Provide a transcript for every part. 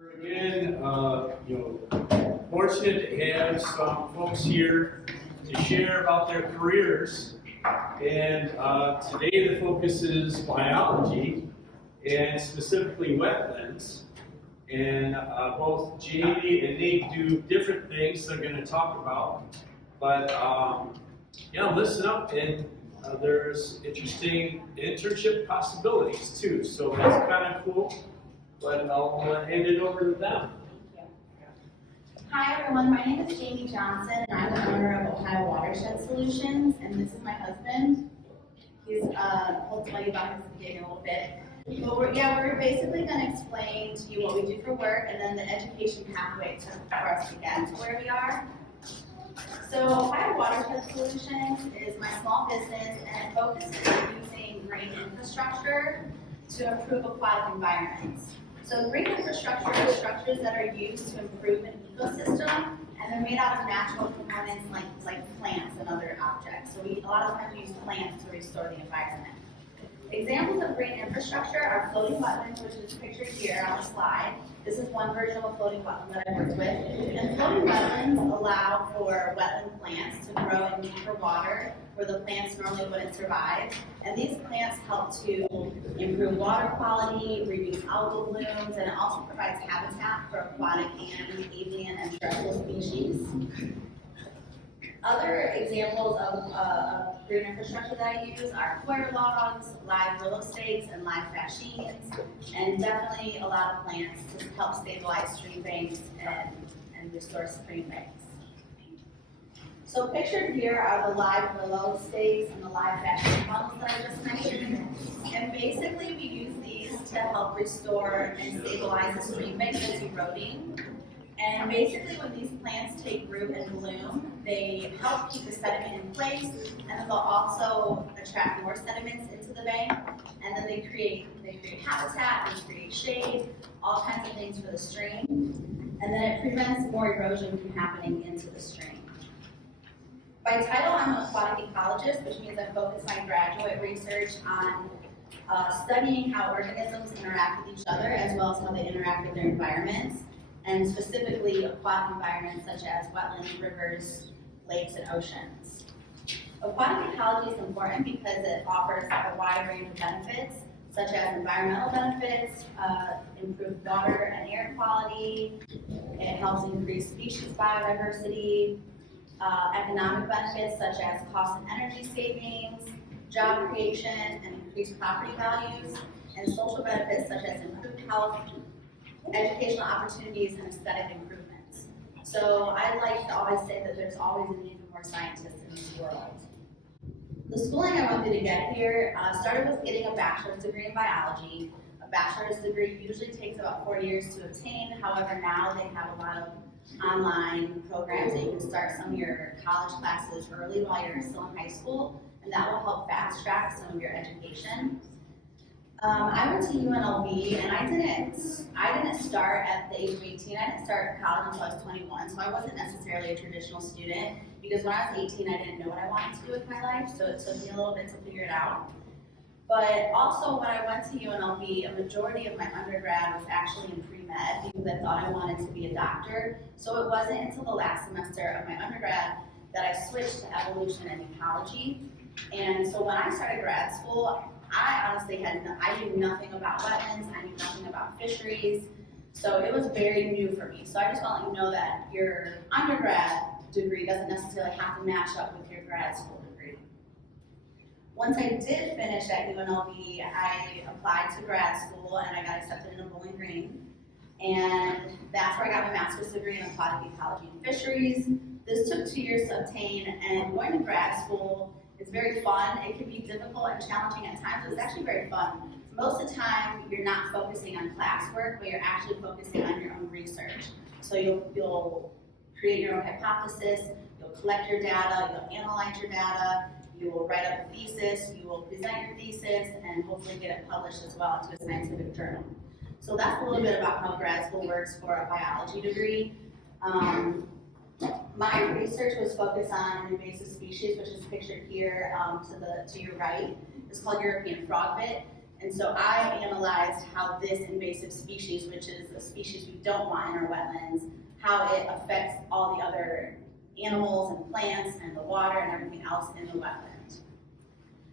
Again, fortunate to have some folks here to share about their careers. And today the focus is biology, and specifically wetlands. And both Jaimie and Nate do different things they're going to talk about. But listen up, and there's interesting internship possibilities too. So that's kind of cool. But I'll hand it over to them. Hi everyone, my name is Jaimie Johnson and I'm the owner of Ohio Watershed Solutions, and this is my husband. He'll tell you about his gig in a little bit. But we're basically going to explain to you what we do for work and then the education pathway for us to get to where we are. So Ohio Watershed Solutions is my small business, and it focuses on using green infrastructure to improve aquatic environments. So green infrastructure are structures that are used to improve an ecosystem, and they're made out of natural components like plants and other objects. So a lot of times we use plants to restore the environment. Examples of green infrastructure are floating wetlands, which is pictured here on the slide. This is one version of a floating wetland that I worked with. And floating wetlands allow for wetland plants to grow in deeper water where the plants normally wouldn't survive. And these plants help to improve water quality, reduce algal blooms, and it also provides habitat for aquatic and avian and terrestrial species. Other examples of green infrastructure that I use are coir logs, live willow stakes, and live fascines, and definitely a lot of plants to help stabilize stream banks and restore stream banks. So pictured here are the live willow stakes and the live fascine bundles that I just mentioned. And basically we use these to help restore and stabilize the stream bank that's eroding. And basically when these plants take root and bloom, they help keep the sediment in place, and then they'll also attract more sediments into the bank, and then they create habitat, they create shade, all kinds of things for the stream, and then it prevents more erosion from happening into the stream. By title, I'm an aquatic ecologist, which means I focus my graduate research on studying how organisms interact with each other, as well as how they interact with their environments, and specifically aquatic environments such as wetlands, rivers, lakes, and oceans. Aquatic ecology is important because it offers a wide range of benefits, such as environmental benefits, improved water and air quality. It helps increase species biodiversity, economic benefits such as cost and energy savings, job creation, and increased property values, and social benefits such as improved health, educational opportunities, and aesthetic improvements. So I like to always say that there's always a need for more scientists in this world. The schooling I went through to get here started with getting a bachelor's degree in biology. A bachelor's degree usually takes about 4 years to obtain. However, now they have a lot of online programs that you can start some of your college classes early while you're still in high school, and that will help fast track some of your education. I went to UNLV, and I didn't start at the age of 18. I didn't start college until I was 21, so I wasn't necessarily a traditional student, because when I was 18, I didn't know what I wanted to do with my life, so it took me a little bit to figure it out. But also, when I went to UNLV, a majority of my undergrad was actually in pre-med, because I thought I wanted to be a doctor. So it wasn't until the last semester of my undergrad that I switched to evolution and ecology. And so when I started grad school, I honestly I knew nothing about wetlands, I knew nothing about fisheries, so it was very new for me. So I just want to let you know that your undergrad degree doesn't necessarily have to match up with your grad school degree. Once I did finish at UNLV, I applied to grad school and I got accepted into Bowling Green. And that's where I got my master's degree in aquatic ecology and fisheries. This took 2 years to obtain, and going to grad school is very fun. It can be difficult and challenging at times, but it's actually very fun. Most of the time, you're not focusing on classwork, but you're actually focusing on your own research. So you'll create your own hypothesis, you'll collect your data, you'll analyze your data, you will write up a thesis, you will present your thesis, and hopefully get it published as well to a scientific journal. So that's a little bit about how grad school works for a biology degree. My research was focused on an invasive species, which is pictured here to your right. It's called European frogbit, And so I analyzed how this invasive species, which is a species we don't want in our wetlands, how it affects all the other animals and plants and the water and everything else in the wetland.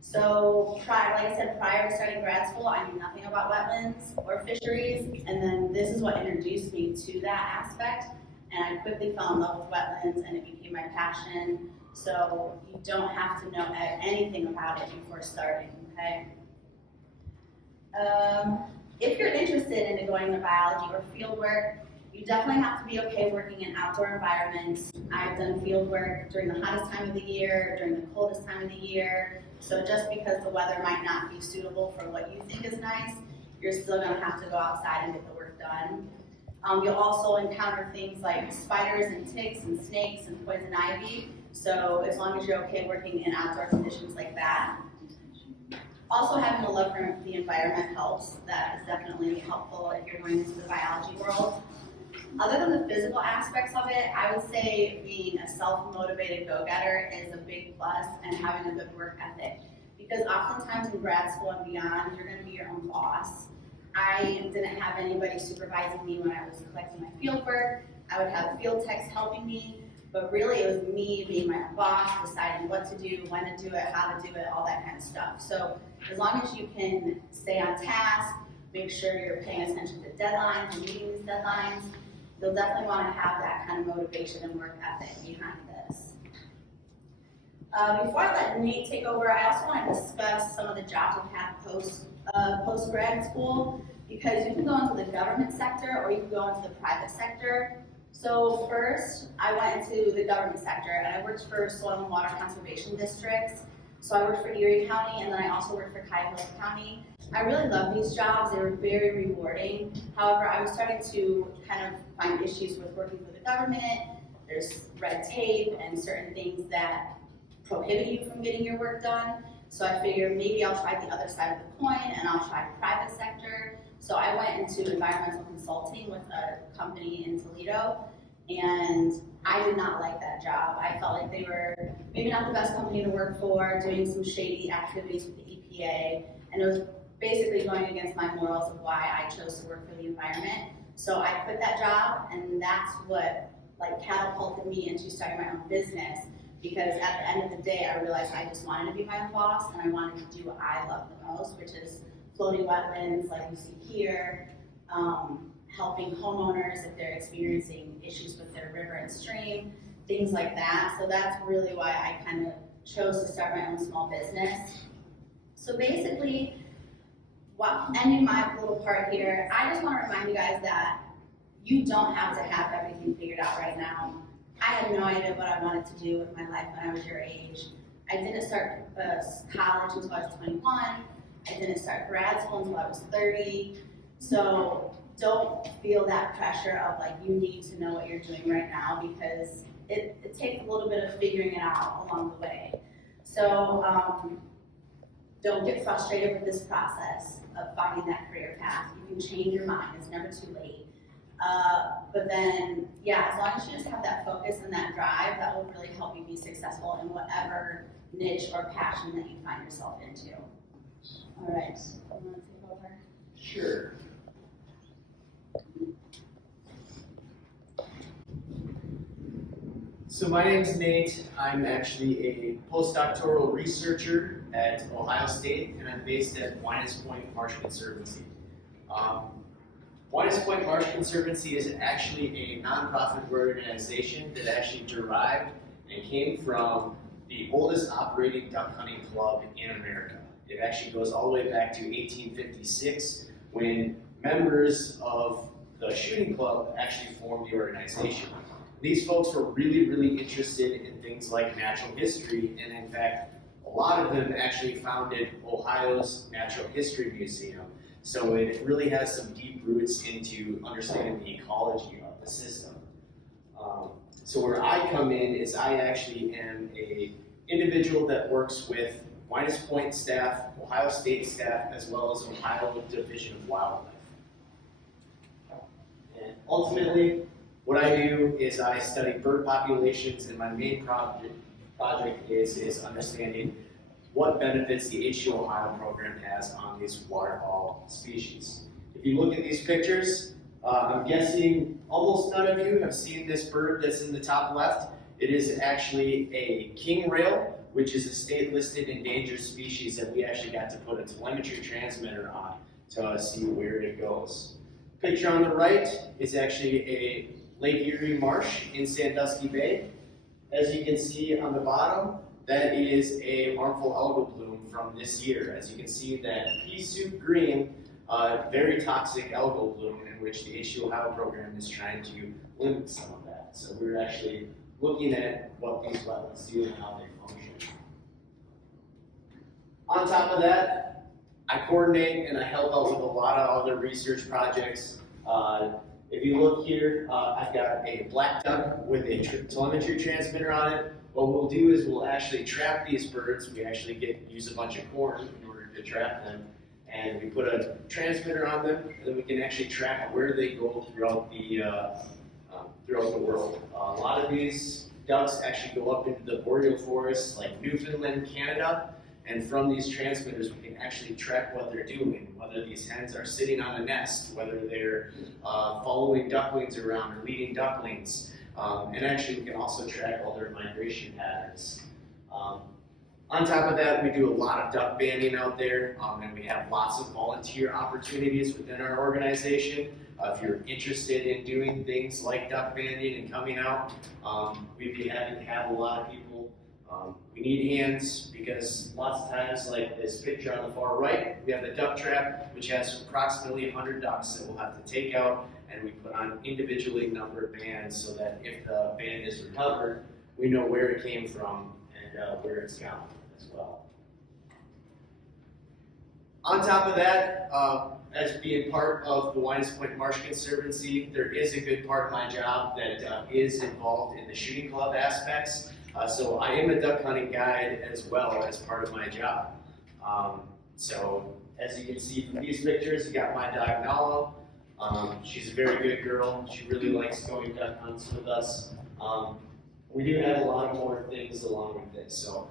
So like I said, prior to starting grad school, I knew nothing about wetlands or fisheries, and then this is what introduced me to that aspect, and I quickly fell in love with wetlands and it became my passion. So you don't have to know anything about it before starting, okay? If you're interested in going into biology or field work, you definitely have to be okay working in outdoor environments. I've done field work during the hottest time of the year, during the coldest time of the year. So just because the weather might not be suitable for what you think is nice, you're still gonna have to go outside and get the work done. You'll also encounter things like spiders and ticks and snakes and poison ivy. So as long as you're okay working in outdoor conditions like that. Also, having a love for the environment helps. That is definitely helpful if you're going into the biology world. Other than the physical aspects of it, I would say being a self-motivated go-getter is a big plus, and having a good work ethic. Because oftentimes in grad school and beyond, you're gonna be your own boss. I didn't have anybody supervising me when I was collecting my field work. I would have field techs helping me, but really it was me being my own boss, deciding what to do, when to do it, how to do it, all that kind of stuff. So as long as you can stay on task, make sure you're paying attention to deadlines and meeting these deadlines, you'll definitely want to have that kind of motivation and work ethic behind this. Before I let Nate take over, I also want to discuss some of the jobs we've had post-grad school, because you can go into the government sector or you can go into the private sector. So first, I went into the government sector and I worked for soil and water conservation districts. So I worked for Erie County and then I also worked for Cuyahoga County. I really loved these jobs. They were very rewarding. However, I was starting to kind of find issues with working for the government. There's red tape and certain things that prohibit you from getting your work done. So I figured maybe I'll try the other side of the coin and I'll try private sector. So I went into environmental consulting with a company in Toledo, and I did not like that job. I felt like they were maybe not the best company to work for, doing some shady activities with the EPA, and it was basically going against my morals of why I chose to work for the environment. So I quit that job, and that's what catapulted me into starting my own business, because at the end of the day, I realized I just wanted to be my own boss, and I wanted to do what I love the most, which is floating wetlands like you see here, helping homeowners if they're experiencing issues with their river and stream, things like that. So that's really why I kind of chose to start my own small business. So basically, while ending my little part here, I just want to remind you guys that you don't have to have everything figured out right now. I had no idea what I wanted to do with my life when I was your age. I didn't start college until I was 21. I didn't start grad school until I was 30. So don't feel that pressure of you need to know what you're doing right now, because it takes a little bit of figuring it out along the way. So don't get frustrated with this process of finding that career path. You can change your mind, it's never too late. But then, yeah, as long as you just have that focus and that drive, that will really help you be successful in whatever niche or passion that you find yourself into. All right, you want to take over? Sure. So my name's Nate. I'm actually a postdoctoral researcher at Ohio State, and I'm based at Winus Point Marsh Conservancy. Winus Point Marsh Conservancy is actually a nonprofit organization that actually derived and came from the oldest operating duck hunting club in America. It actually goes all the way back to 1856, when members of the shooting club actually formed the organization. These folks were really interested in things like natural history, and in fact, a lot of them actually founded Ohio's Natural History Museum. So it really has some deep roots into understanding the ecology of the system. So where I come in is I actually am an individual that works with Winus Point staff, Ohio State staff, as well as Ohio Division of Wildlife. And ultimately, what I do is I study bird populations, and my main project is understanding what benefits the H2 Ohio program has on these waterfowl species. If you look at these pictures, I'm guessing almost none of you have seen this bird that's in the top left. It is actually a king rail, which is a state-listed endangered species that we actually got to put a telemetry transmitter on to see where it goes. Picture on the right is actually a Lake Erie marsh in Sandusky Bay. As you can see on the bottom, that is a harmful algal bloom from this year. As you can see, that pea soup green, very toxic algal bloom in which the H2 Ohio program is trying to limit some of that. So we're actually looking at what these wetlands do and how they function. On top of that, I coordinate and I help out with a lot of other research projects. If you look here, I've got a black duck with a telemetry transmitter on it. What we'll do is we'll actually trap these birds. We actually use a bunch of corn in order to trap them. And we put a transmitter on them, and then we can actually track where they go throughout the world. A lot of these ducks actually go up into the boreal forests like Newfoundland, Canada. And from these transmitters, we can actually track what they're doing, whether these hens are sitting on a nest, whether they're following ducklings around or leading ducklings. And actually, we can also track all their migration patterns. On top of that, we do a lot of duck banding out there, and we have lots of volunteer opportunities within our organization. If you're interested in doing things like duck banding and coming out, we'd be happy to have a lot of people. We need hands because lots of times, like this picture on the far right, we have the duck trap, which has approximately 100 ducks that we'll have to take out, and we put on individually numbered bands so that if the band is recovered, we know where it came from and where it's gone as well. On top of that, as being part of the Winans Point Marsh Conservancy, there is a good part of my job that is involved in the shooting club aspects. So I am a duck hunting guide as well as part of my job. So as you can see from these pictures, you got my dog Nala. She's a very good girl. She really likes going duck hunts with us. We do have a lot more things along with this. So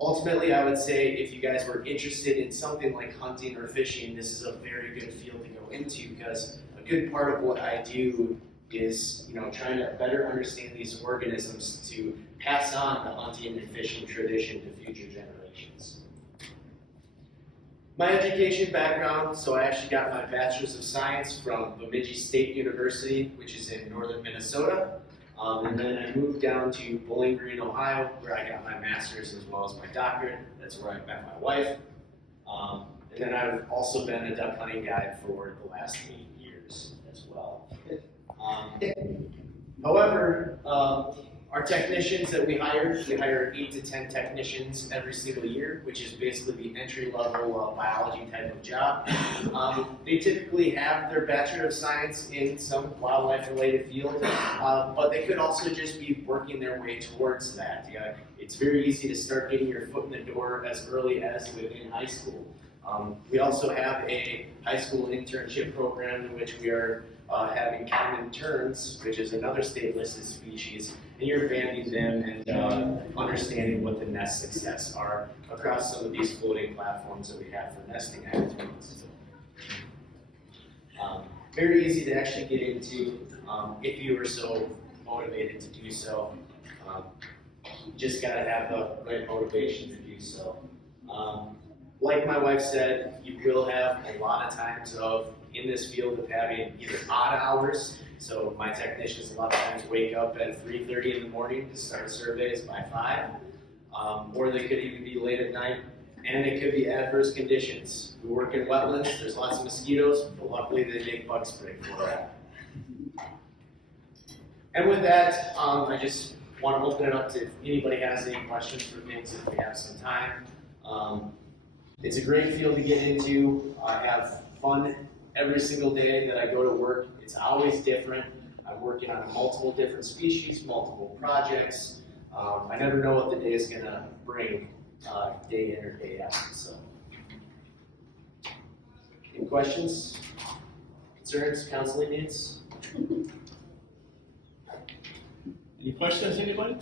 ultimately, I would say if you guys were interested in something like hunting or fishing, this is a very good field to go into because a good part of what I do is, trying to better understand these organisms to pass on the hunting and fishing tradition to future generations. My education background, so I actually got my Bachelor's of Science from Bemidji State University, which is in northern Minnesota. And then I moved down to Bowling Green, Ohio, where I got my master's as well as my doctorate. That's where I met my wife. And then I've also been a duck hunting guide for the last 8 years as well. However, our technicians that we hire 8 to 10 technicians every single year, which is basically the entry-level biology type of job. They typically have their Bachelor of Science in some wildlife-related field, but they could also just be working their way towards that. It's very easy to start getting your foot in the door as early as within high school. We also have a high school internship program in which we are having common terns, which is another state-listed species, and you're banding them and understanding what the nest success are across some of these floating platforms that we have for nesting activities. Very easy to actually get into if you are so motivated to do so. You just gotta have the right motivation to do so. Like my wife said, you will have a lot of times in this field of having either odd hours. So my technicians a lot of times wake up at 3:30 in the morning to start surveys by 5. Or they could even be late at night. And it could be adverse conditions. We work in wetlands, there's lots of mosquitoes, but luckily they make bug spray for that. And with that, I just want to open it up to if anybody has any questions for things if we have some time. It's a great field to get into. I have fun every single day that I go to work. It's always different. I'm working on multiple different species, multiple projects. I never know what the day is going to bring, day in or day out. So, any questions, concerns, counseling needs? Any questions, anybody?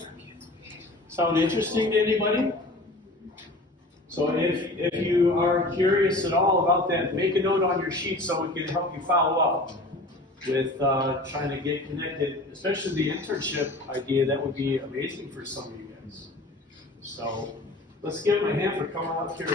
Sound interesting to anybody? So if you are curious at all about that, make a note on your sheet so we can help you follow up with trying to get connected, especially the internship idea. That would be amazing for some of you guys. So let's give them a hand for coming out here.